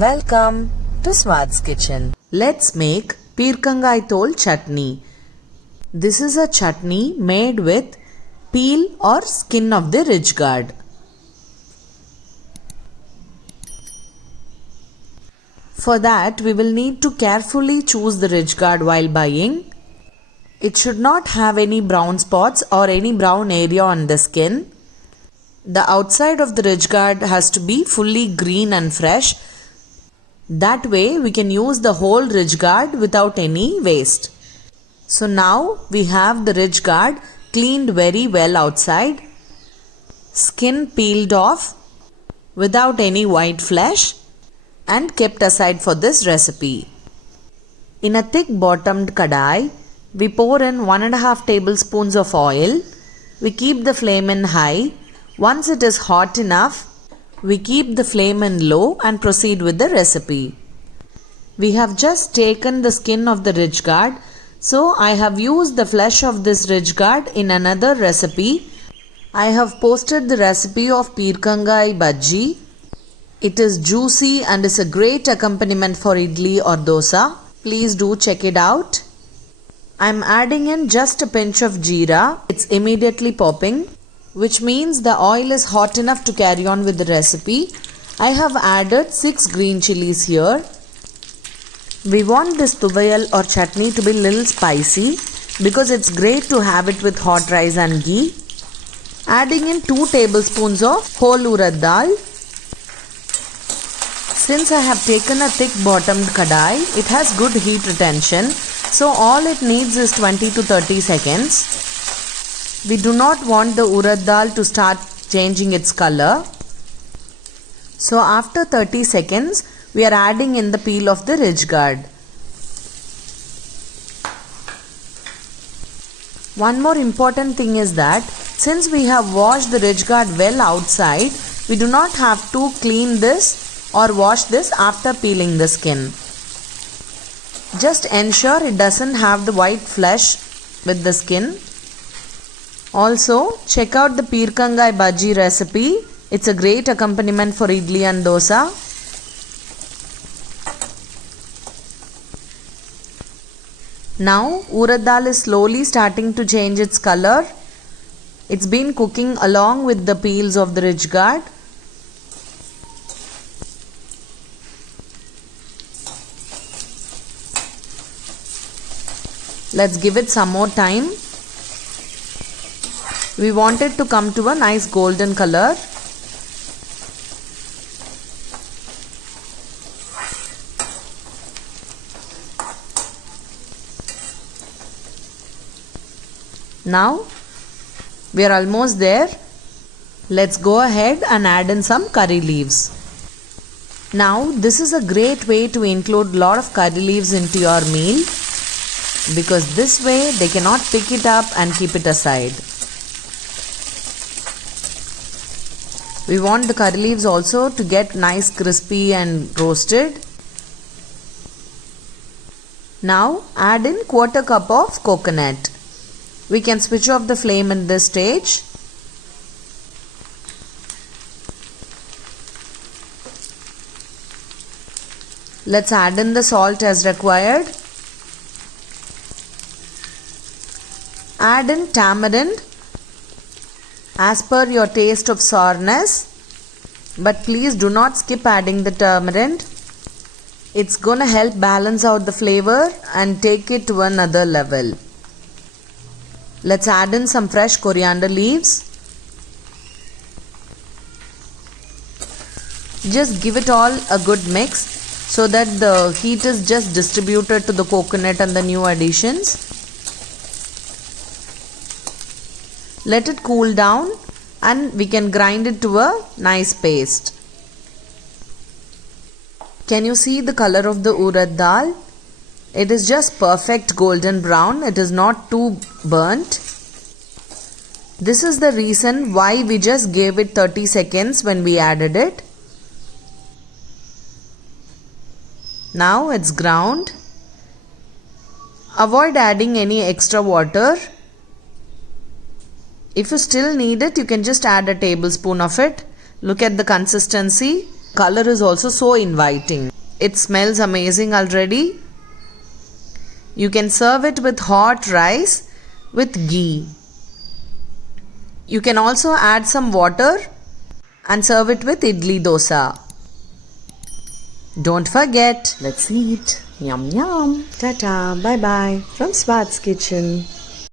Welcome to Swad's Kitchen. Let's make Peerkangai Tol chutney. This is a chutney made with peel or skin of the ridge gourd. For that, we will need to carefully choose the ridge gourd while buying. It should not have any brown spots or any brown area on the skin. The outside of the ridge gourd has to be fully green and fresh. That way we can use the whole ridge gourd without any waste. So now we have the ridge gourd cleaned very well outside, skin peeled off without any white flesh and kept aside for this recipe. In a thick bottomed kadai, we pour in 1.5 tablespoons of oil. We keep the flame in high. Once it is hot enough, we keep the flame in low and proceed with the recipe. We have just taken the skin of the ridge gourd, so I have used the flesh of this ridge gourd in another recipe. I have posted the recipe of Peerkangai bhaji. It is juicy and is a great accompaniment for idli or dosa. Please do check it out. I am adding in just a pinch of jeera. It's immediately popping, which means the oil is hot enough to carry on with the recipe. I have added 6 green chilies here. We want this tuvayal or chutney to be little spicy because it's great to have it with hot rice and ghee. Adding in 2 tablespoons of whole urad dal. Since I have taken a thick bottomed kadai, it has good heat retention. So all it needs is 20 to 30 seconds. We do not want the urad dal to start changing its color. So after 30 seconds, we are adding in the peel of the ridge gourd. One more important thing is that since we have washed the ridge gourd well outside, we do not have to clean this or wash this after peeling the skin. Just ensure it doesn't have the white flesh with the skin. Also, check out the Peerkangai bhaji recipe. It's a great accompaniment for idli and dosa. Now, urad dal is slowly starting to change its color. It's been cooking along with the peels of the ridge gourd. Let's give it some more time. We want it to come to a nice golden color. Now we are almost there. Let's go ahead and add in some curry leaves. Now this is a great way to include a lot of curry leaves into your meal, because this way they cannot pick it up and keep it aside. We want the curry leaves also to get nice crispy and roasted. Now add in 1/4 cup of coconut. We can switch off the flame at this stage. Let's add in the salt as required. Add in tamarind as per your taste of sourness, but please do not skip adding the tamarind. It's gonna help balance out the flavor and take it to another level. Let's add in some fresh coriander leaves. Just give it all a good mix so that the heat is just distributed to the coconut and the new additions. Let it cool down and we can grind it to a nice paste. Can you see the color of the urad dal? It is just perfect golden brown. It is not too burnt. This is the reason why we just gave it 30 seconds when we added it. Now it's ground. Avoid adding any extra water. If you still need it, you can just add a tablespoon of it. Look at the consistency. Color is also so inviting. It smells amazing already. You can serve it with hot rice with ghee. You can also add some water and serve it with idli dosa. Don't forget. Let's eat. Yum yum. Tata. Bye bye from Swad's Kitchen.